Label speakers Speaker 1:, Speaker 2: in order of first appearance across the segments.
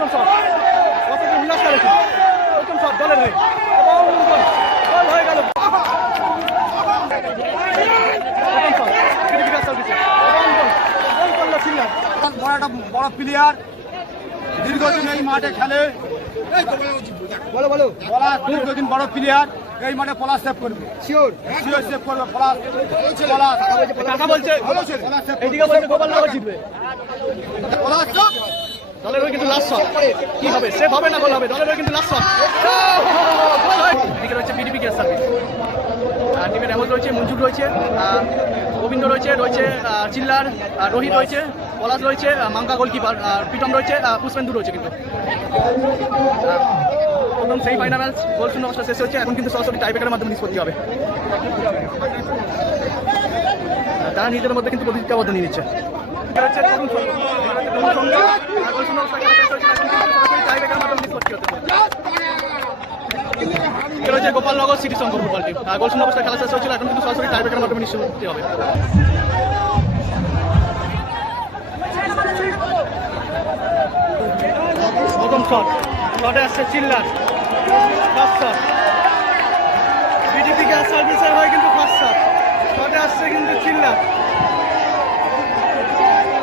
Speaker 1: প্রথম শট কত কি উল্লাস করেছে প্রথম শট দলের হয়ে। হয়ে গেল।
Speaker 2: বড় একটা বড় প্লেয়ার দীর্ঘদিন এই মাঠে খেলে।
Speaker 1: বলো বলো
Speaker 2: পলাশ দীর্ঘদিন বড় প্লেয়ার এই মাঠে পলাশ সেভ করবে।
Speaker 1: শিওর
Speaker 2: সিও সেভ করবে পলাশ পলাশ
Speaker 1: কাকা বলছে
Speaker 2: পলাশ save
Speaker 1: এইদিকে জিতবে।
Speaker 2: পলাশ চুপ।
Speaker 1: দলের কিন্তু লাস্ট শট কি হবে? সেভ হবে না গোল হবে? দলের কিন্তু লাস্ট এদিকে রয়েছে বিডিপি গ্যাস সার্ভিস আর টিমের এমন রয়েছে, মঞ্জুর রয়েছে গোবিন্দ রয়েছে রয়েছে চিল্লার রোহিত রয়েছে, পলাশ রয়েছে মাঙ্কা গোলকিপার আর প্রীতম রয়েছে পুষ্পেন্দু রয়েছে কিন্তু। প্রথম সেই ফাইনাল গোল শূন্য অবস্থা শেষ হচ্ছে এখন কিন্তু সরাসরি টাইব্রেকারের মাধ্যমে নিষ্পত্তি হবে। তারা নিজেদের মধ্যে কিন্তু প্রতিযোগিতাবদ্ধ নিয়ে নিচ্ছে। এটা হচ্ছে গোপালনগর সিটি সংঘ ফুটবল এখন কিন্তু সরাসরি টাইব্রেকারের মাধ্যমে নিষ্পত্তি হবে প্রথম শট শটে আসছে Chillar first shot BJP gas সার্ভিসের হয় কিন্তু ফার্স্ট শট শটে আসছে কিন্তু চিল্লার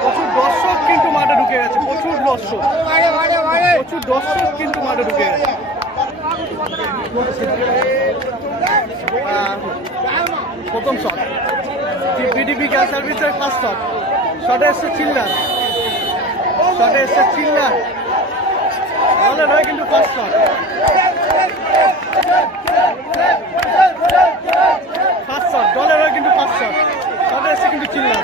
Speaker 1: প্রচুর দর্শক কিন্তু মাঠে ঢুকে গেছে, প্রচুর দর্শক প্রচুর দর্শক কিন্তু মাঠে ঢুকে গেছে। প্রথম শট বিডিপি গ্যাস সার্ভিসের ফার্স্ট শট শটে এসছে চিল্লার। শটে এসছে চিল্লার। দলের হয়ে কিন্তু ফার্স্ট শট ফার্স্ট শট দলের কিন্তু ফার্স্ট শট শটে এসছে কিন্তু চিল্লার।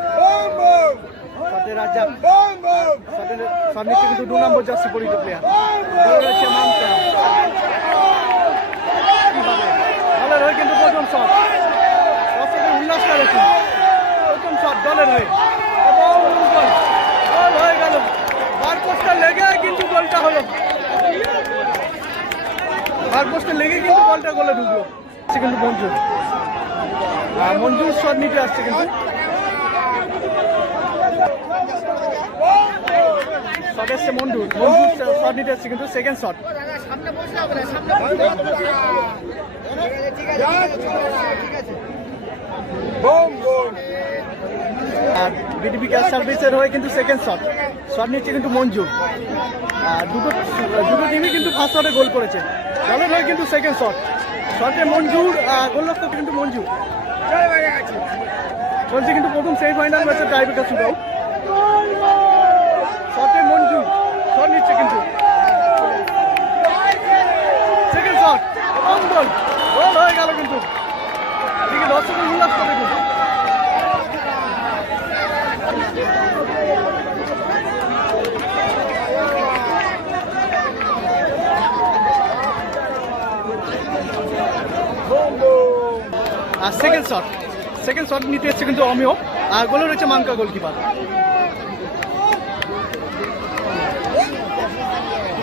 Speaker 1: শটে রাজা। শট নিচ্ছে কিন্তু দু নম্বর জার্সি পরিচিত প্লেয়ার। রয়েছে হবে দলের হয়ে কিন্তু প্রথম শট উল্লাস প্রথম শট দলের হয়ে। এবং গোল গোল হয়ে গেল। বার লেগে কিন্তু গোলটা হলো। বার লেগে কিন্তু বলটা গোলে ঢুকলো। সে কিন্তু মঞ্জুর। মঞ্জুর শট নিতে আসছে কিন্তু। শট মঞ্জুর মঞ্জুর শট নিতে আসছে কিন্তু সেকেন্ড শট আর বিডিপি গ্যাস সার্ভিসের হয়ে কিন্তু সেকেন্ড শট শট কিন্তু দুটো দুটো টিমই কিন্তু ফার্স্ট গোল করেছে। দলের হয়ে কিন্তু সেকেন্ড শট শটে মঞ্জুর গোলরক্ষক কিন্তু মঞ্জুর চলছে কিন্তু প্রথম সেমিফাইনাল ম্যাচের টাইব্রেকার শুট আউট শটে মঞ্জুর শট নিচ্ছে কিন্তু। সেকেন্ড শট এবং গোল গোল হয়ে গেল কিন্তু। এদিকে দর্শকের উল্লাস করে কিন্তু আর সেকেন্ড শট সেকেন্ড শট নিতে এসছে কিন্তু অমিয়। আর গোলে রয়েছে মাঙ্কা গোলকিপার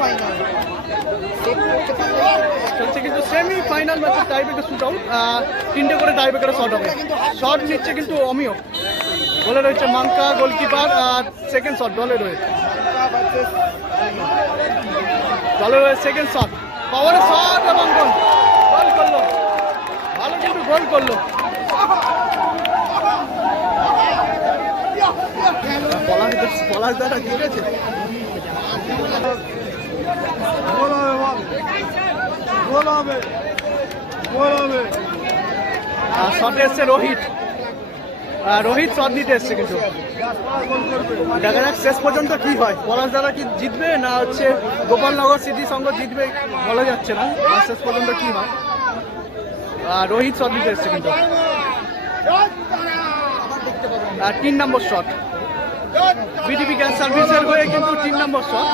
Speaker 3: সেমিফাইনাল
Speaker 1: চলছে কিন্তু সেমি ফাইনাল ম্যাচের টাইব্রেকার শুট আউট তিনটে করে টাইব্রেকারে শট হবে। শট নিচ্ছে কিন্তু অমিয়। দলে রয়েছে মাঙ্কা গোলকিপার আর সেকেন্ড শট দলে রয়েছে। দলে রয়েছে সেকেন্ড শট পাওয়ারের শট এবং গোল গোল করল। ভালো কিন্তু গোল করল। পলাশ পলাশ দাদা ঠিক আছে
Speaker 2: গোল হবে গোল হবে
Speaker 1: এসছে রোহিত। রোহিত শট দিতে এসছে কিন্তু। দেখা যাক শেষ পর্যন্ত কি হয়। পলাশ দ্বারা কি জিতবে না হচ্ছে গোপালনগর সিটি সংঘ জিতবে বলা যাচ্ছে না শেষ পর্যন্ত কি হয়। আর রোহিত শট দিতে এসছে কিন্তু। আর তিন নম্বর শট বিডিপি গ্যাস সার্ভিসের হয়ে কিন্তু তিন নম্বর শট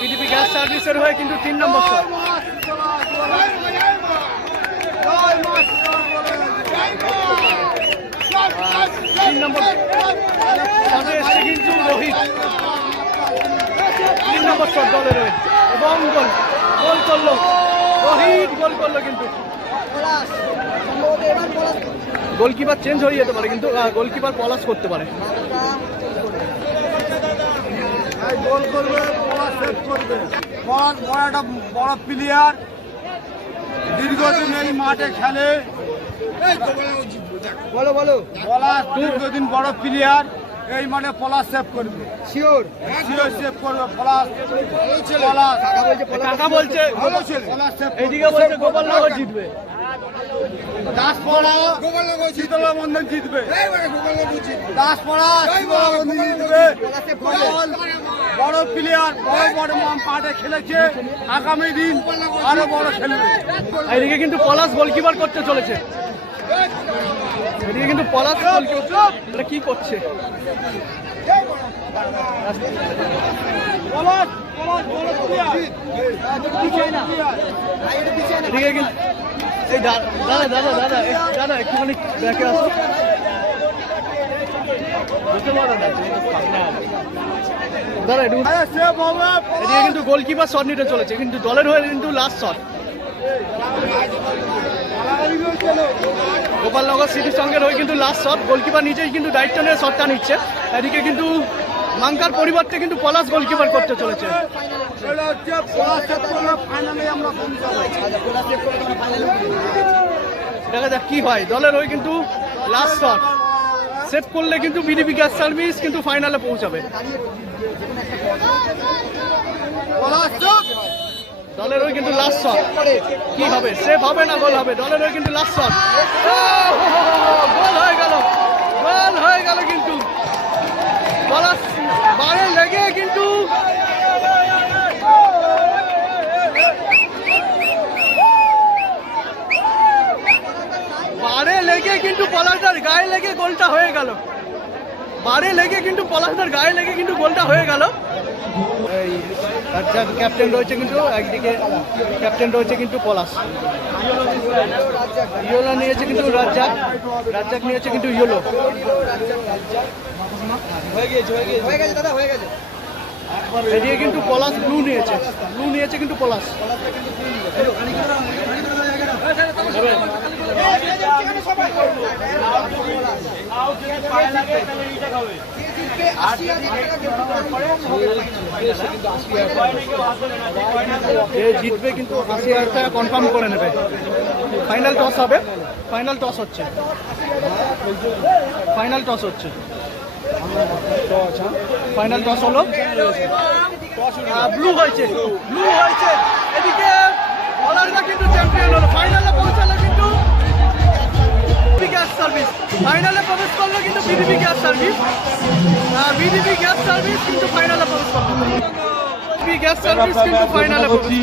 Speaker 1: বিডিপি গ্যাস সার্ভিসের হয়ে কিন্তু তিন নম্বর তিন নম্বর শটে এসছে কিন্তু রোহিত। তিন নম্বর শট দলের হয়ে এবং গোল গোল করল। রোহিত গোল করল কিন্তু। গোলকিপার চেঞ্জ হয়ে যেতে পারে কিন্তু গোলকিপার পলাশ করতে পারে।
Speaker 2: এই গোল করবে পলাশ করবে। পলাশ বড় একটা বড় প্লেয়ার দীর্ঘদিন এই মাঠে খেলে।
Speaker 3: বলো বলো
Speaker 2: পলাশ দীর্ঘদিন বড় প্লেয়ার এই মাঠে পলাশ সেভ করবে।
Speaker 3: শিওর
Speaker 2: শিওর সেভ করবে পলাশ। পলাশ।
Speaker 1: কাকা বলছে
Speaker 2: ভালো ছেলে পলাশ। সেভ
Speaker 1: এইদিকে বলছে গোপালনগর জিতবে।
Speaker 2: দাসপাড়া শীতলা মন্দির জিতবে। দাসপাড়া শীতলা মন্দির জিতবে। গোপাল বড় প্লেয়ার বড় বড় মাঠে খেলেছে। আগামী দিন আরও বড় খেলবে।
Speaker 1: এইদিকে কিন্তু পলাশ গোলকিপার করতে চলেছে। এদিকে কিন্তু পলাশ গোলকিপার এটা কি করছে? এদিকে কিন্তু এই দা- দাদা দাদা দাদা দাদা একটুখানি ব্যাকে আসো। বুঝতে পারো না দাদা একটু এদিকে কিন্তু গোলকিপার শট নিতে চলেছে কিন্তু দলের হয়ে কিন্তু লাস্ট শট গোপালনগর সিটির সঙ্গে রয়ে কিন্তু লাস্ট শট গোলকিপার নিজেই কিন্তু দায়িত্ব নিয়ে শটটা নিচ্ছে। এদিকে কিন্তু মাঙ্কার পরিবর্তে কিন্তু পলাশ গোলকিপার করতে চলেছে। দেখা যাক কি হয়। দলের হয়ে কিন্তু লাস্ট শট সেভ করলে কিন্তু বিডিপি গ্যাস সার্ভিস কিন্তু ফাইনালে পৌঁছাবে। দলের হয়ে কিন্তু লাস্ট শট কি হবে? সেভ হবে না? গোল হবে। দলের হয়ে কিন্তু লাস্ট শট গোল হয়ে গেল গোল হয়ে গেল কিন্তু পলাশ বারে লেগে কিন্তু বারে লেগে কিন্তু পলাশদার গায়ে লেগে গোলটা হয়ে গেল। বারে লেগে কিন্তু পলাশদার গায়ে লেগে কিন্তু গোলটা হয়ে গেল। এই ক্যাপ্টেন রয়েছে কিন্তু একদিকে ক্যাপ্টেন রয়েছে কিন্তু পলাশ। ইয়োলো নিয়েছে কিন্তু রাজ্জাক। রাজ্জাক নিয়েছে কিন্তু ইয়োলো।
Speaker 3: হয়ে গেছে দাদা হয়ে গেছে।
Speaker 1: এদিকে কিন্তু পলাশ ব্লু নিয়েছে। ব্লু নিয়েছে কিন্তু পলাশ। জিতবে কিন্তু আশি হাজার টাকা কনফার্ম করে নেবে। ফাইনাল টস হবে। ফাইনাল টস হচ্ছে। ফাইনাল টস হচ্ছে। ফাইনাল টস হলো। ব্লু হয়েছে। ব্লু হয়েছে। এদিকে বলাররা কিন্তু চ্যাম্পিয়ন হলো। ফাইনালে পৌঁছালো কিন্তু গ্যাস সার্ভিস ফাইনালে প্রবেশ করল কিন্তু BDP gas service BDP gas service কিন্তু ফাইনালে প্রবেশ করল। গ্যাস সার্ভিস কিন্তু ফাইনালে প্রবেশ